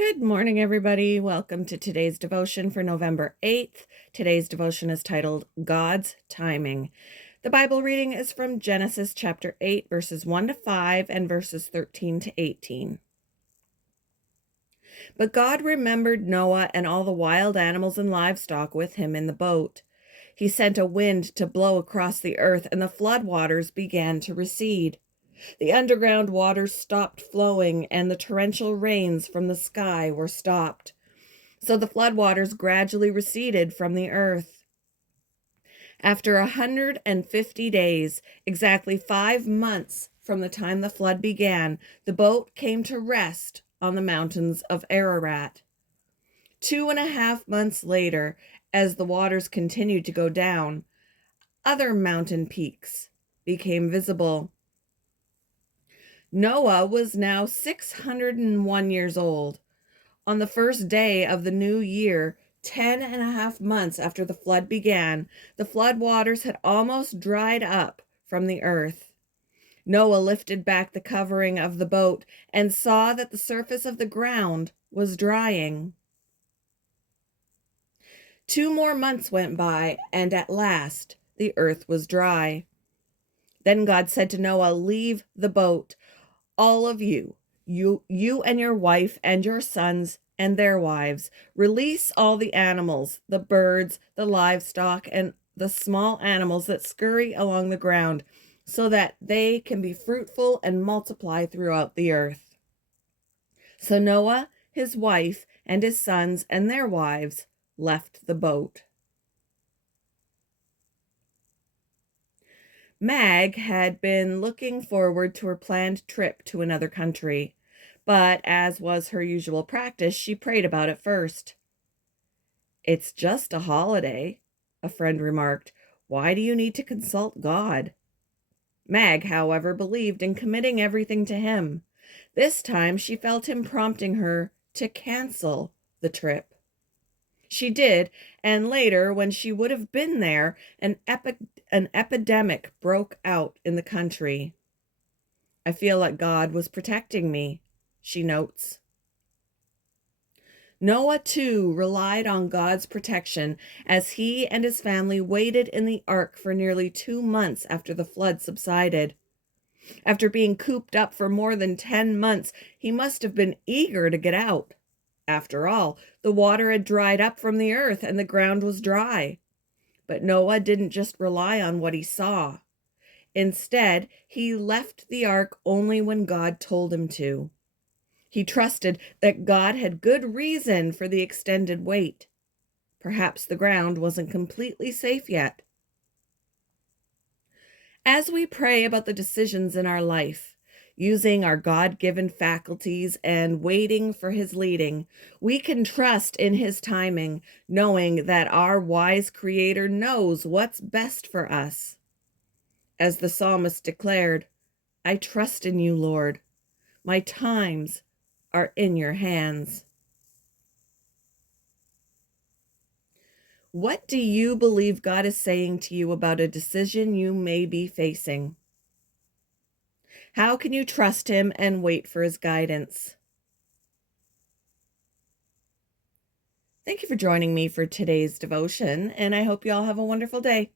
Good morning, everybody. Welcome to today's devotion for November 8th. Today's devotion is titled God's Timing. The Bible reading is from Genesis chapter 8, verses 1 to 5 and verses 13 to 18. But God remembered Noah and all the wild animals and livestock with him in the boat. He sent a wind to blow across the earth, and the flood waters began to recede. The underground waters stopped flowing, and the torrential rains from the sky were stopped. So the floodwaters gradually receded from the earth. After 150 days, exactly 5 months from the time the flood began, the boat came to rest on the mountains of Ararat. 2.5 months later, as the waters continued to go down, other mountain peaks became visible. Noah was now 601 years old. On the first day of the new year, 10.5 months after the flood began, the flood waters had almost dried up from the earth. Noah lifted back the covering of the boat and saw that the surface of the ground was drying. 2 more months went by, and at last the earth was dry. Then God said to Noah, "Leave the boat, all of you, you and your wife and your sons and their wives. Release all the animals, the birds, the livestock, and the small animals that scurry along the ground, so that they can be fruitful and multiply throughout the earth." So Noah, his wife, and his sons and their wives left the boat. Mag had been looking forward to her planned trip to another country, but as was her usual practice, she prayed about it first. "It's just a holiday," a friend remarked. "Why do you need to consult God?" Mag, however, believed in committing everything to him. This time she felt him prompting her to cancel the trip. She did, and later, when she would have been there, an epidemic broke out in the country. "I feel like God was protecting me," she notes. Noah, too, relied on God's protection as he and his family waited in the ark for nearly 2 months after the flood subsided. After being cooped up for more than 10 months, he must have been eager to get out. After all, the water had dried up from the earth and the ground was dry. But Noah didn't just rely on what he saw. Instead, he left the ark only when God told him to. He trusted that God had good reason for the extended wait. Perhaps the ground wasn't completely safe yet. As we pray about the decisions in our life, using our God-given faculties and waiting for his leading, we can trust in his timing, knowing that our wise Creator knows what's best for us. As the psalmist declared, "I trust in you, Lord. My times are in your hands." What do you believe God is saying to you about a decision you may be facing? How can you trust him and wait for his guidance? Thank you for joining me for today's devotion, and I hope you all have a wonderful day.